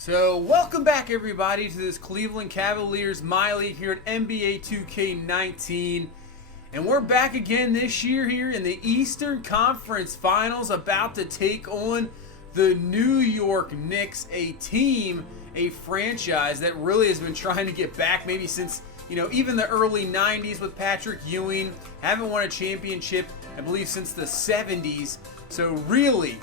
So, welcome back everybody to this Cleveland Cavaliers MyLeague here at NBA 2K19. And we're back again this year here in the Eastern Conference Finals, about to take on the New York Knicks, a team, a franchise that really has been trying to get back maybe since, even the early 90s with Patrick Ewing. Haven't won a championship, I believe, since the 70s. So really,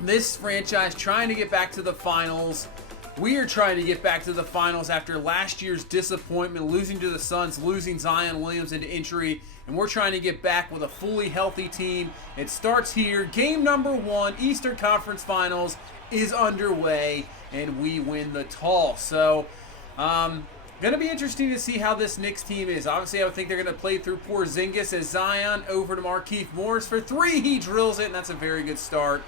this franchise trying to get back to the finals. We are trying to get back to the finals after last year's disappointment, losing to the Suns, losing Zion Williamson to injury, and we're trying to get back with a fully healthy team. It starts here. Game number 1, Eastern Conference Finals is underway, and we win the toss. So, going to be interesting to see how this Knicks team is. Obviously, I would think they're going to play through Porzingis as Zion over to Markieff Morris for 3. He drills it, and that's a very good start.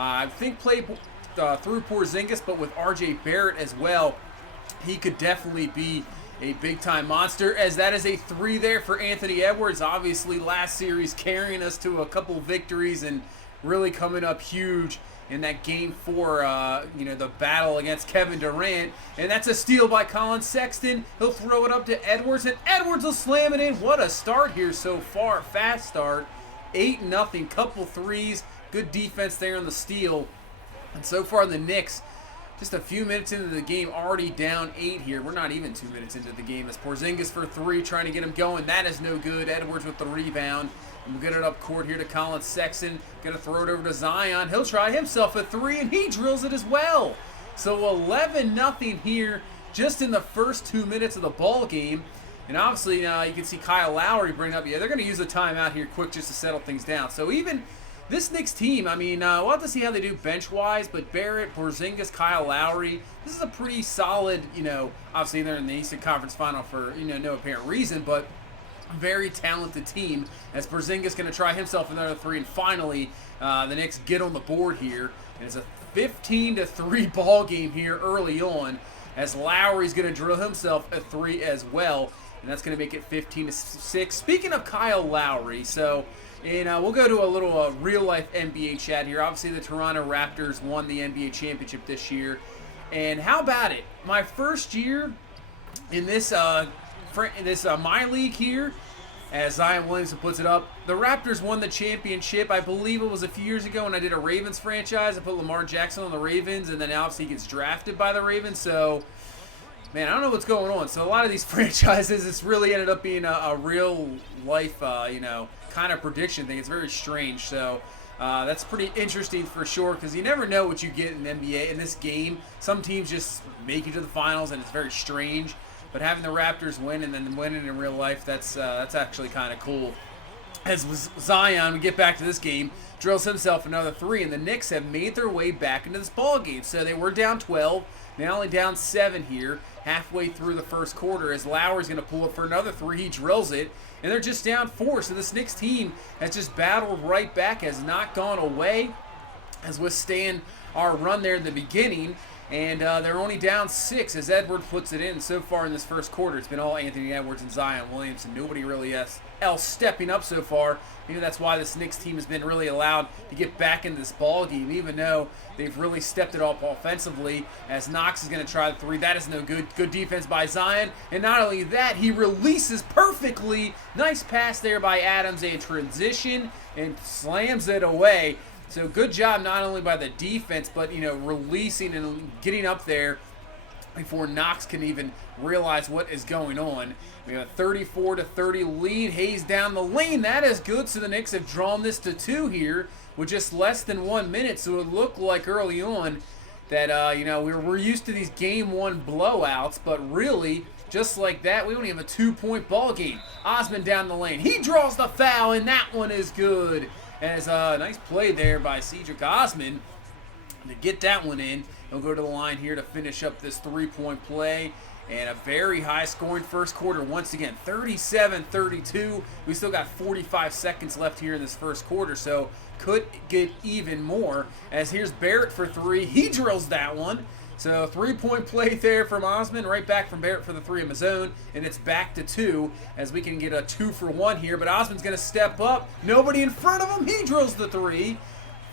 I think play through Porzingis, but with RJ Barrett as well, he could definitely be a big-time monster, as that is a 3 there for Anthony Edwards. Obviously, last series carrying us to a couple victories and really coming up huge in that Game 4, the battle against Kevin Durant. And that's a steal by Colin Sexton. He'll throw it up to Edwards, and Edwards will slam it in. What a start here so far. Fast start. 8-0, couple threes. Good defense there on the steal. And so far the Knicks, just a few minutes into the game, already down 8 here. We're not even 2 minutes into the game. As Porzingis for 3, trying to get him going. That is no good. Edwards with the rebound. And we'll get it up court here to Colin Sexton. Going to throw it over to Zion. He'll try himself a 3, and he drills it as well. So 11-0 here just in the first 2 minutes of the ball game. And obviously, you can see Kyle Lowry bring up. Yeah, they're going to use a timeout here quick just to settle things down. So even this Knicks team, we'll have to see how they do bench-wise, but Barrett, Porzingis, Kyle Lowry, this is a pretty solid, obviously they're in the Eastern Conference Final for, no apparent reason, but very talented team, as Porzingis going to try himself another 3, and finally, the Knicks get on the board here, and it's a 15-3 ball game here early on, as Lowry's going to drill himself a 3 as well, and that's going to make it 15-6. Speaking of Kyle Lowry, and we'll go to a little real-life NBA chat here. Obviously, the Toronto Raptors won the NBA championship this year. And how about it? My first year in this MyLeague here, as Zion Williamson puts it up, the Raptors won the championship. I believe it was a few years ago when I did a Ravens franchise. I put Lamar Jackson on the Ravens, and then obviously he gets drafted by the Ravens. So, man, I don't know what's going on. So a lot of these franchises, it's really ended up being a real-life, kind of prediction thing. It's very strange. So that's pretty interesting for sure, because you never know what you get in NBA. In this game, some teams just make it to the finals, and it's very strange. But having the Raptors win and then winning in real life, that's actually kind of cool. As Zion, we get back to this game, drills himself another 3, and the Knicks have made their way back into this ball game. So they were down 12, now only down 7 here, halfway through the first quarter, as Lowry's going to pull up for another 3. He drills it, and they're just down 4. So this Knicks team has just battled right back, has not gone away, has withstand our run there in the beginning. And they're only down 6 as Edwards puts it in. So far in this first quarter, it's been all Anthony Edwards and Zion Williamson. Nobody really else stepping up so far. Maybe that's why this Knicks team has been really allowed to get back in this ball game, even though they've really stepped it up offensively, as Knox is going to try the 3. That is no good. Good defense by Zion. And not only that, he releases perfectly. Nice pass there by Adams, a transition, and slams it away. So good job not only by the defense, but, releasing and getting up there before Knox can even realize what is going on. We have a 34-30 lead. Hayes down the lane. That is good. So the Knicks have drawn this to 2 here with just less than 1 minute. So it looked like early on that, we're used to these Game 1 blowouts, but really, just like that, we only have a 2-point ball game. Osman down the lane. He draws the foul, and that one is good. As a nice play there by Cedric Osman to get that one in. He'll go to the line here to finish up this 3-point play. And a very high-scoring first quarter. Once again, 37-32. We still got 45 seconds left here in this first quarter, so could get even more. As here's Barrett for 3. He drills that one. So 3-point play there from Osman, right back from Barrett for the 3 of his own, and it's back to 2 as we can get a 2-for-1 here. But Osman's going to step up. Nobody in front of him. He drills the 3.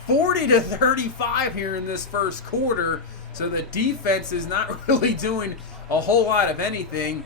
40-35 here in this first quarter. So the defense is not really doing a whole lot of anything.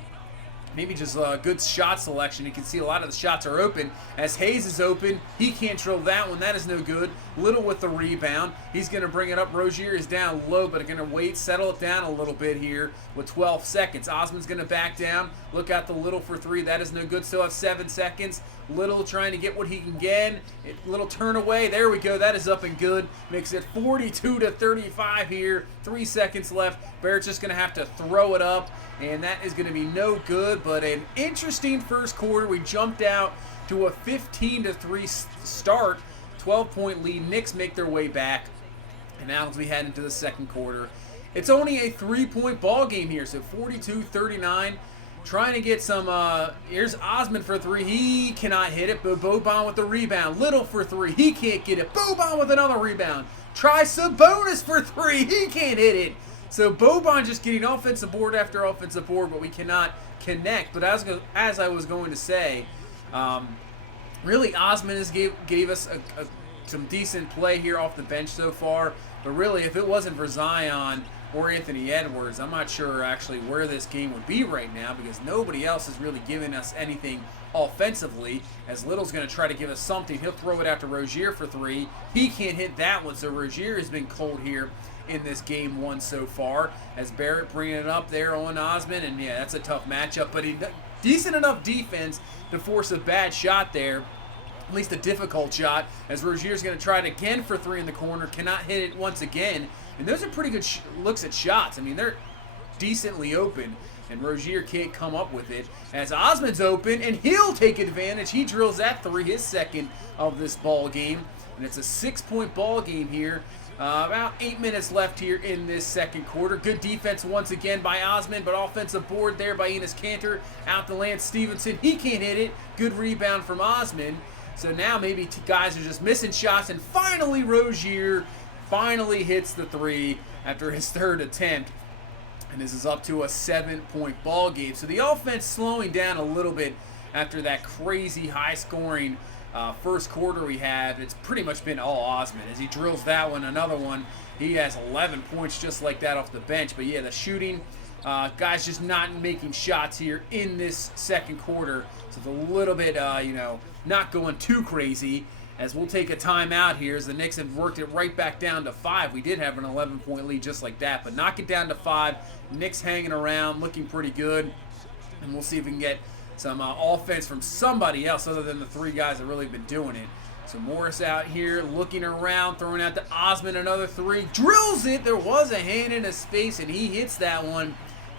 Maybe just good shot selection. You can see a lot of the shots are open. As Hayes is open, he can't drill that one. That is no good. Little with the rebound. He's going to bring it up. Rozier is down low, but going to wait, settle it down a little bit here with 12 seconds. Osman's going to back down. Look out the Little for three. That is no good. Still have 7 seconds. Little trying to get what he can get. Little turn away. There we go. That is up and good. Makes it 42-35 here. 3 seconds left. Barrett's just going to have to throw it up, and that is going to be no good. But an interesting first quarter. We jumped out to a 15-3 start. 12-point lead. Knicks make their way back. And now as we head into the second quarter, it's only a 3-point ball game here. So 42-39. Trying to get some, here's Osman for three. He cannot hit it, but Boban with the rebound. Little for three. He can't get it. Boban with another rebound. Try Sabonis for three. He can't hit it. So Boban just getting offensive board after offensive board, but we cannot connect. But as I was going to say, really Osman gave us some decent play here off the bench so far. But really, if it wasn't for Zion or Anthony Edwards, I'm not sure actually where this game would be right now, because nobody else is really giving us anything offensively. As Little's going to try to give us something. He'll throw it out to Rozier for three. He can't hit that one, so Rozier has been cold here in this game one so far. As Barrett bringing it up there on Osman, and yeah, that's a tough matchup, but decent enough defense to force a bad shot there. At least a difficult shot, as Rozier's going to try it again for three in the corner. Cannot hit it once again. And those are pretty good looks at shots. I mean, they're decently open, and Rozier can't come up with it. As Osman's open, and he'll take advantage. He drills that three, his second of this ball game. And it's a 6-point ball game here. About 8 minutes left here in this second quarter. Good defense once again by Osman, but offensive board there by Enes Kanter. Out to Lance Stevenson. He can't hit it. Good rebound from Osman. So now maybe guys are just missing shots, and finally Rozier finally hits the three after his third attempt. And this is up to a 7-point ball game. So the offense slowing down a little bit after that crazy high-scoring first quarter we had. It's pretty much been all Osman. As he drills that one, another one, he has 11 points just like that off the bench. But yeah, the shooting, guys just not making shots here in this second quarter. So it's a little bit, not going too crazy. As we'll take a timeout here, as the Knicks have worked it right back down to 5. We did have an 11-point lead just like that, but knock it down to 5. Knicks hanging around, looking pretty good. And we'll see if we can get some offense from somebody else other than the three guys that really been doing it. So Morris out here looking around, throwing out to Osman, another three. Drills it. There was a hand in his space, and he hits that one.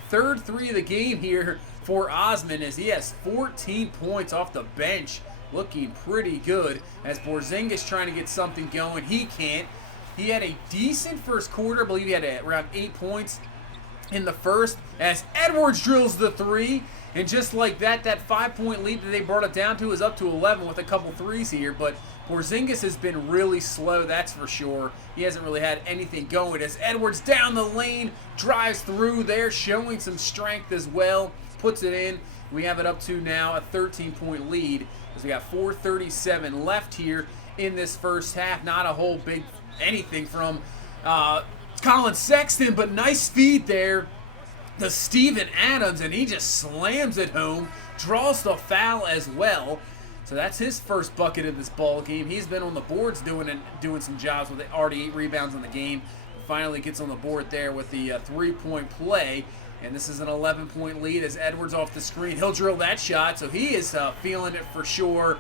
Third three of the game here for Osman, as he has 14 points off the bench. Looking pretty good, as Porzingis trying to get something going. He can't. He had a decent first quarter. I believe he had around 8 points in the first, as Edwards drills the three. And just like that, that 5-point lead that they brought it down to is up to 11 with a couple threes here. But Porzingis has been really slow, that's for sure. He hasn't really had anything going. As Edwards down the lane, drives through there, showing some strength as well. Puts it in. We have it up to now a 13-point lead, as we got 4:37 left here in this first half. Not a whole big anything from Colin Sexton, but nice feed there to Steven Adams, and he just slams it home, draws the foul as well. So that's his first bucket of this ball game. He's been on the boards doing some jobs with already 8 rebounds in the game. Finally gets on the board there with the 3-point play. And this is an 11-point lead as Edwards off the screen. He'll drill that shot, so he is feeling it for sure.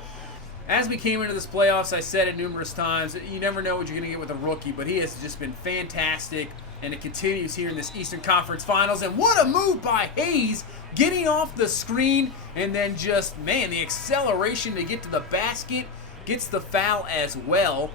As we came into this playoffs, I said it numerous times, you never know what you're going to get with a rookie, but he has just been fantastic, and it continues here in this Eastern Conference Finals. And what a move by Hayes, getting off the screen, and then just, man, the acceleration to get to the basket, gets the foul as well.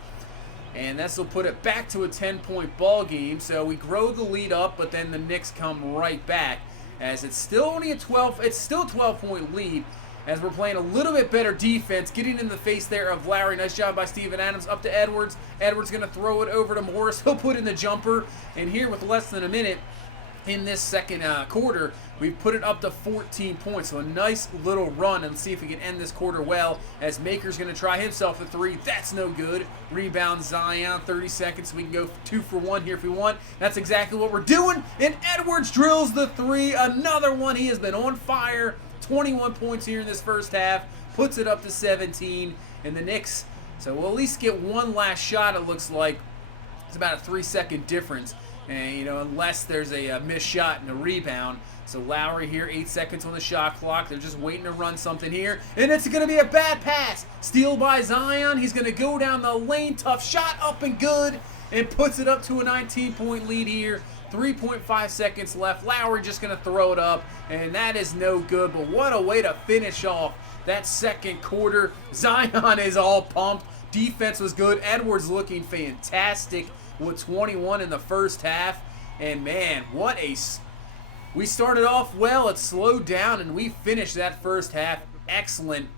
And this will put it back to a 10-point ball game. So we grow the lead up, but then the Knicks come right back, as it's still only a 12-point lead, as we're playing a little bit better defense, getting in the face there of Lowry. Nice job by Steven Adams. Up to Edwards. Edwards going to throw it over to Morris. He'll put in the jumper. And here with less than a minute, in this second quarter. We've put it up to 14 points, so a nice little run, and see if we can end this quarter well, as Maker's going to try himself a three. That's no good. Rebound Zion, 30 seconds. We can go 2 for 1 here if we want. That's exactly what we're doing, and Edwards drills the three. Another one. He has been on fire. 21 points here in this first half, puts it up to 17, and the Knicks, so we'll at least get one last shot, it looks like. It's about a 3-second difference, and unless there's a missed shot and a rebound. So Lowry here, 8 seconds on the shot clock. They're just waiting to run something here, and it's going to be a bad pass. Steal by Zion. He's going to go down the lane. Tough shot, up and good, and puts it up to a 19-point lead here. 3.5 seconds left. Lowry just going to throw it up, and that is no good. But what a way to finish off that second quarter. Zion is all pumped. Defense was good. Edwards looking fantastic with 21 in the first half. And man, we started off well. It slowed down, and we finished that first half excellent,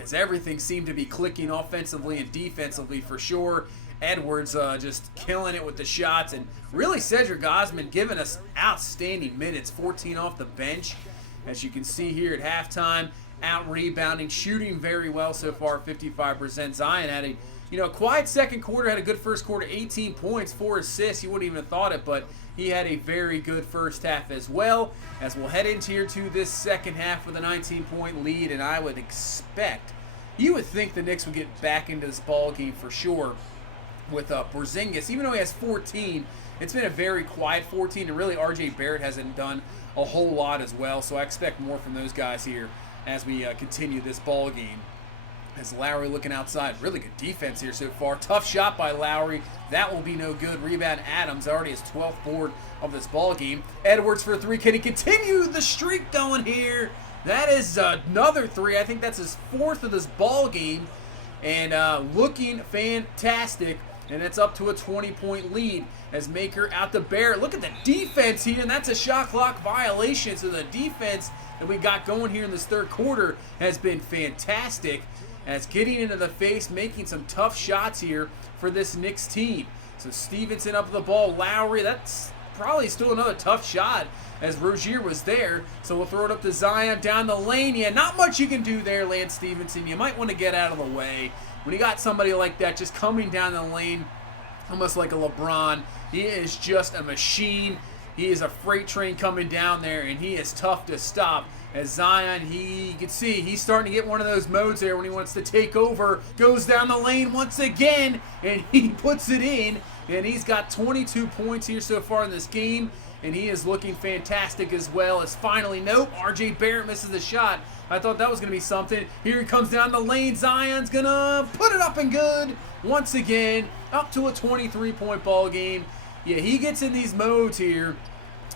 as everything seemed to be clicking offensively and defensively for sure. Edwards just killing it with the shots, and really Cedric Osman giving us outstanding minutes. 14 off the bench, as you can see here at halftime. Out rebounding, shooting very well so far, 55%. Zion had a quiet second quarter, had a good first quarter, 18 points, 4 assists. You wouldn't even have thought it, but he had a very good first half as well. As we'll head into here to this second half with a 19-point lead, and I would expect, you would think the Knicks would get back into this ball game for sure with Porzingis. Even though he has 14, it's been a very quiet 14, and really RJ Barrett hasn't done a whole lot as well, so I expect more from those guys here as we continue this ball game. As Lowry looking outside, really good defense here so far. Tough shot by Lowry. That will be no good. Rebound Adams, already his 12th board of this ball game. Edwards for 3. Can he continue the streak going here? That is another 3. I think that's his 4th of this ball game, and looking fantastic. And it's up to a 20-point lead as Maker out to Barrett. Look at the defense here, and that's a shot clock violation. So the defense that we got going here in this third quarter has been fantastic, as getting into the face, making some tough shots here for this Knicks team. So Stevenson up the ball. Lowry, that's probably still another tough shot, as Rozier was there. So we'll throw it up to Zion down the lane. Yeah, not much you can do there, Lance Stevenson. You might want to get out of the way. When you got somebody like that just coming down the lane, almost like a LeBron, he is just a machine. He is a freight train coming down there, and he is tough to stop. As Zion, you can see he's starting to get one of those modes there when he wants to take over. Goes down the lane once again, and he puts it in. And he's got 22 points here so far in this game, and he is looking fantastic as well. As finally, nope, RJ Barrett misses the shot. I thought that was going to be something. Here he comes down the lane. Zion's going to put it up and good once again. Up to a 23-point ball game. Yeah, he gets in these modes here,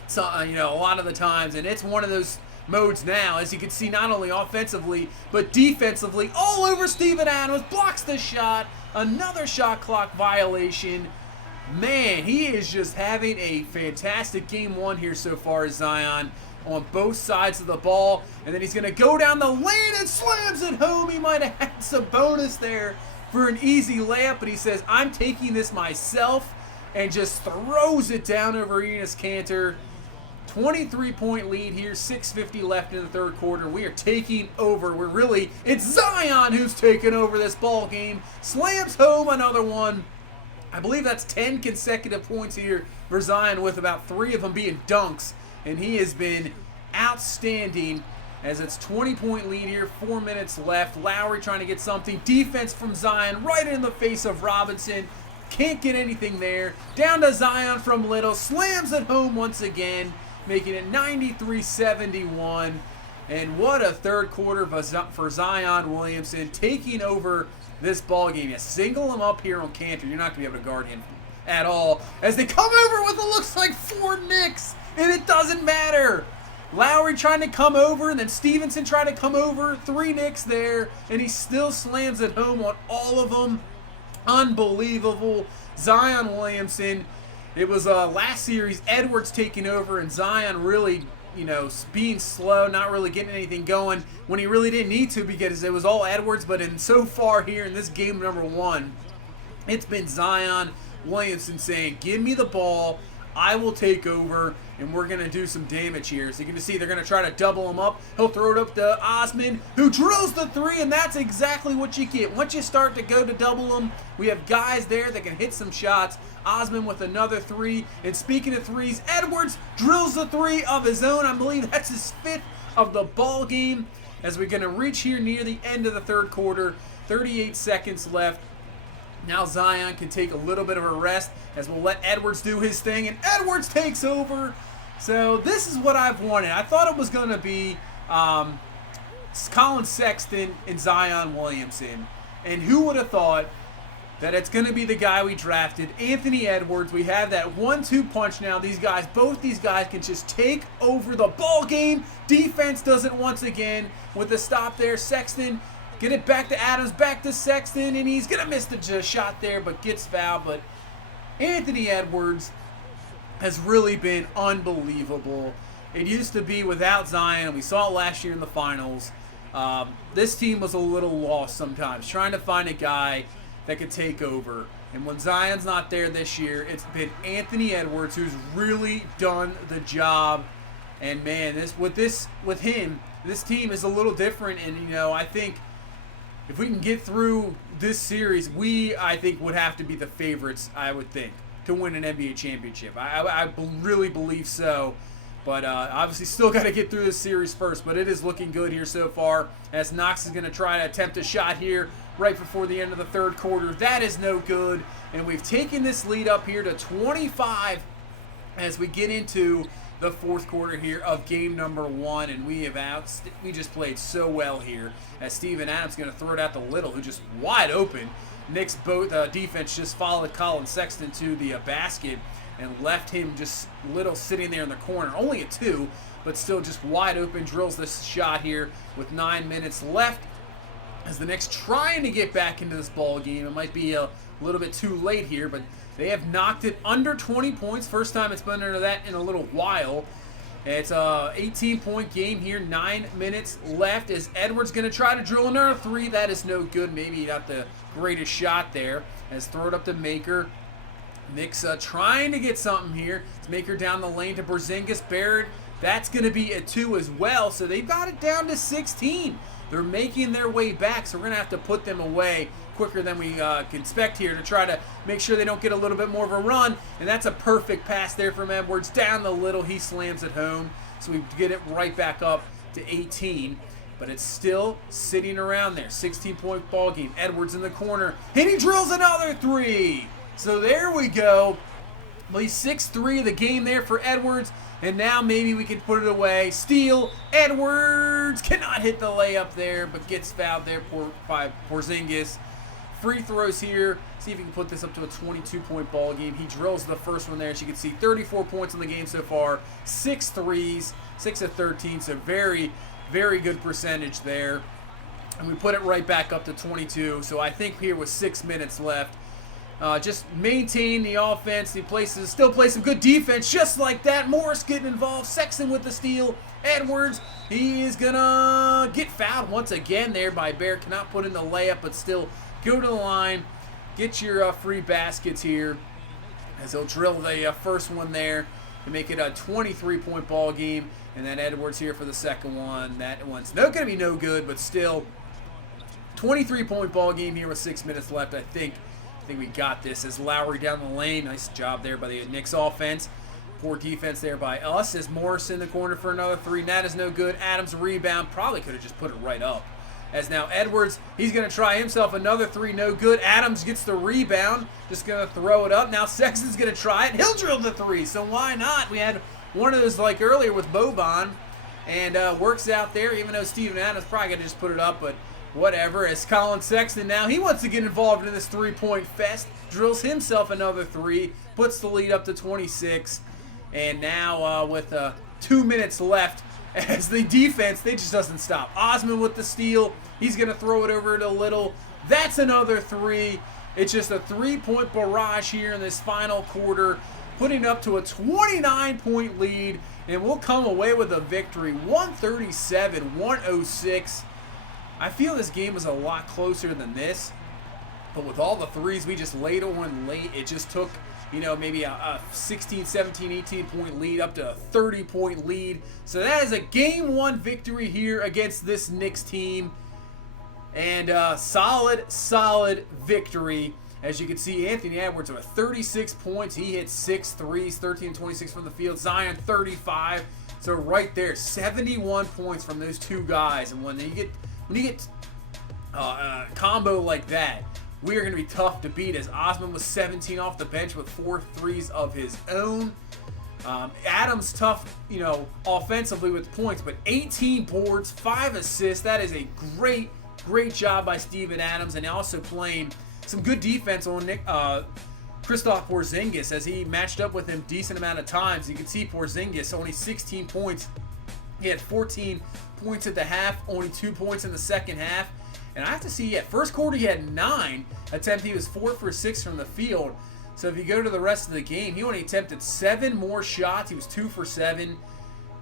so, a lot of the times, and it's one of those modes now, as you can see, not only offensively, but defensively. All over Steven Adams. Blocks the shot. Another shot clock violation. Man, he is just having a fantastic game one here so far, Zion, on both sides of the ball. And then he's going to go down the lane and slams it home. He might have had some bonus there for an easy layup, but he says, I'm taking this myself, and just throws it down over Enes Kanter. 23-point lead here, 6:50 left in the third quarter. We are taking over. It's Zion who's taking over this ball game. Slams home another one. I believe that's 10 consecutive points here for Zion, with about 3 of them being dunks. And he has been outstanding, as it's 20-point lead here, 4 minutes left. Lowry trying to get something. Defense from Zion right in the face of Robinson. Can't get anything there. Down to Zion from Little. Slams it home once again, making it 93-71. And what a third quarter for Zion Williamson, taking over this ball game. You single him up here on Kanter, you're not going to be able to guard him at all, as they come over with what looks like 4 Knicks, and it doesn't matter. Lowry trying to come over, and then Stevenson trying to come over. 3 Knicks there, and he still slams it home on all of them. Unbelievable. Zion Williamson. It was last series, Edwards taking over, and Zion really, being slow, not really getting anything going when he really didn't need to, because it was all Edwards. But so far here in this game number 1, it's been Zion Williamson saying, give me the ball. I will take over, and we're going to do some damage here. So you can see they're going to try to double him up. He'll throw it up to Osman, who drills the three, and that's exactly what you get. Once you start to go to double them, we have guys there that can hit some shots. Osman with another three. And speaking of threes, Edwards drills the three of his own. I believe that's his 5th of the ball game. As we're going to reach here near the end of the third quarter, 38 seconds left. Now Zion can take a little bit of a rest as we'll let Edwards do his thing, and Edwards takes over. So this is what I've wanted. I thought it was going to be Colin Sexton and Zion Williamson. And who would have thought that it's going to be the guy we drafted, Anthony Edwards. We have that 1-2 punch now. Both these guys can just take over the ball game. Defense does it once again with the stop there. Sexton, get it back to Adams, back to Sexton, and he's going to miss the shot there, but gets fouled. But Anthony Edwards has really been unbelievable. It used to be without Zion, and we saw it last year in the finals. This team was a little lost sometimes, trying to find a guy that could take over. And when Zion's not there this year, it's been Anthony Edwards who's really done the job. And man, with him, this team is a little different. And I think if we can get through this series, I think would have to be the favorites, I would think, to win an NBA championship. I really believe so. But obviously still got to get through this series first. But it is looking good here so far, as Knox is going to try to attempt a shot here right before the end of the third quarter. That is no good. And we've taken this lead up here to 25 as we get into the fourth quarter here of game number 1. And we just played so well here, as Steven Adams is going to throw it out to Little, who just wide open. Knicks defense just followed Colin Sexton to the basket and left him just Little sitting there in the corner. Only a 2, but still just wide open. Drills this shot here with 9 minutes left, as the Knicks trying to get back into this ball game. It might be a little bit too late here, but they have knocked it under 20 points. First time it's been under that in a little while. It's a 18-point game here, 9 minutes left, as Edwards going to try to drill another 3. That is no good. Maybe not the greatest shot there. As throw it up to Maker. Knicks trying to get something here. It's Maker down the lane to Porzingis. Barrett, that's going to be a 2 as well. So they've got it down to 16. They're making their way back, so we're going to have to put them away quicker than we can expect here to try to make sure they don't get a little bit more of a run. And that's a perfect pass there from Edwards down the Little. He slams it home, so we get it right back up to 18. But it's still sitting around there. 16-point ball game. Edwards in the corner, and he drills another 3. So there we go. Well, he's 6-3 of the game there for Edwards. And now maybe we can put it away. Steal. Edwards cannot hit the layup there, but gets fouled there by Porzingis. Free throws here. See if he can put this up to a 22-point ball game. He drills the first one there. As you can see, 34 points in the game so far. 6 threes. 6 of 13. So very, very good percentage there. And we put it right back up to 22. So I think here with 6 minutes left, just maintain the offense. He still plays some good defense, just like that. Morris getting involved. Sexton with the steal. Edwards, he is going to get fouled once again there by Bear. Cannot put in the layup, but still go to the line. Get your free baskets here, as he'll drill the first one there to make it a 23-point ball game. And then Edwards here for the second one. That one's going to be no good, but still 23-point ball game here with 6 minutes left. I think we got this, as Lowry down the lane. Nice job there by the Knicks offense. Poor defense there by us, as Morris in the corner for another 3. That is no good. Adams rebound. Probably could have just put it right up. As now Edwards, he's going to try himself another 3. No good. Adams gets the rebound. Just going to throw it up. Now Sexton's going to try it. He'll drill the 3. So why not? We had one of those like earlier with Boban. And works out there, even though Steven Adams probably going to just put it up. But whatever, as Colin Sexton now, he wants to get involved in this 3-point fest. Drills himself another 3. Puts the lead up to 26. And now with 2 minutes left, as the defense, they just doesn't stop. Osman with the steal. He's going to throw it over to Little. That's another 3. It's just a 3-point barrage here in this final quarter, putting up to a 29-point lead. And we'll come away with a victory, 137-106. I feel this game was a lot closer than this, but with all the threes we just laid on late, it just took you know, maybe a 16, 17, 18-point lead up to a 30-point lead. So that is a Game 1 victory here against this Knicks team. And solid victory. As you can see, Anthony Edwards with 36 points. He hit 6 threes, 13 26 from the field. Zion 35. So right there, 71 points from those two guys. And when you get a combo like that, we are going to be tough to beat, as Osman was 17 off the bench with 4 threes of his own. Adams tough, you know, offensively with points, but 18 boards, 5 assists. That is a great job by Steven Adams, and also playing some good defense on Kristaps Porzingis as he matched up with him decent amount of times. You can see Porzingis only 16 points. He had 14 points at the half, only 2 points in the second half. And I have to see, first quarter he had 9 attempts. He was 4 for 6 from the field. So if you go to the rest of the game, he only attempted 7 more shots. He was 2 for 7.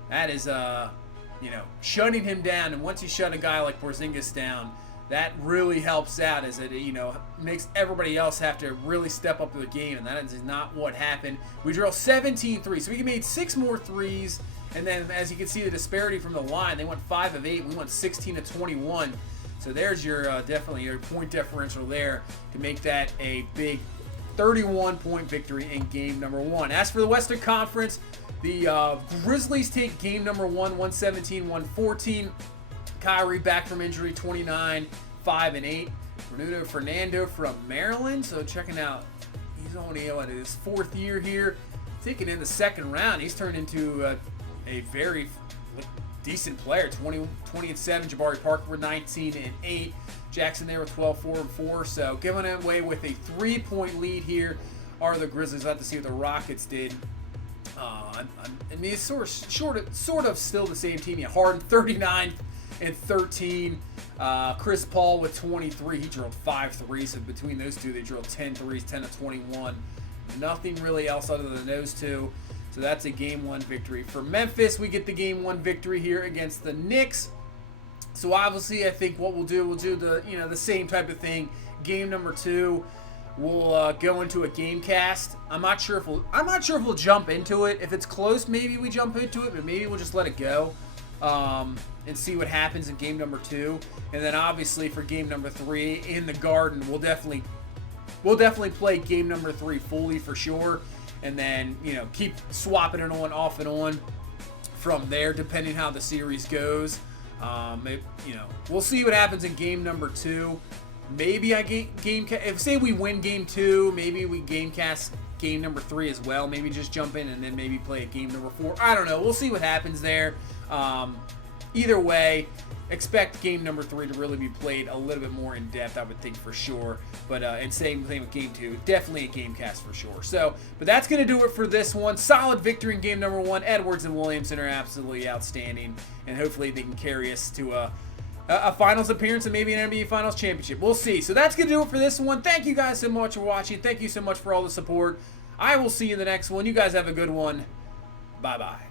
That is, you know, shutting him down. And once you shut a guy like Porzingis down, that really helps out, as it, you know, makes everybody else have to really step up to the game, and that is not what happened. We drilled 17 threes, so we made 6 more threes, and then as you can see the disparity from the line, they went 5 of 8, we went 16 of 21. So there's your definitely your point differential there to make that a big 31-point victory in game number 1. As for the Western Conference, the Grizzlies take game number 1, 117-114. Kyrie back from injury, 29, 5 and 8. Renato Fernando from Maryland, so checking out, he's only in his 4th year here. Taken in the second round, he's turned into a very decent player. 20 and 7. Jabari Parker with 19 and 8. Jackson there with 12, 4 and 4. So giving away with a 3-point lead here are the Grizzlies. We'll have to see what the Rockets did. I mean, it's sort of still the same team. Harden 39 and 13. Chris Paul with 23. He drilled 5 threes. So between those two, they drilled 10 threes, 10 to 21. Nothing really else other than those two. So that's a game 1 victory. For Memphis, we get the game 1 victory here against the Knicks. So obviously, I think what we'll do the same type of thing. Game number 2, we'll go into a game cast. I'm not sure if we'll jump into it. If it's close, maybe we jump into it, but maybe we'll just let it go and see what happens in game number 2. And then obviously for game number 3 in the Garden, we'll definitely play game number 3 fully for sure. And then, you know, keep swapping it on, off and on from there, depending how the series goes. We'll see what happens in game number 2. Maybe if say we win game 2, maybe we gamecast game number 3 as well. Maybe just jump in and then maybe play a game number 4. I don't know. We'll see what happens there. Either way, expect game number 3 to really be played a little bit more in depth, I would think, for sure. But and same thing with game 2, definitely a game cast for sure. So, but that's going to do it for this one. Solid victory in game number 1. Edwards and Williamson are absolutely outstanding, and hopefully they can carry us to a finals appearance and maybe an NBA Finals championship. We'll see. So that's going to do it for this one. Thank you guys so much for watching. Thank you so much for all the support. I will see you in the next one. You guys have a good one. Bye-bye.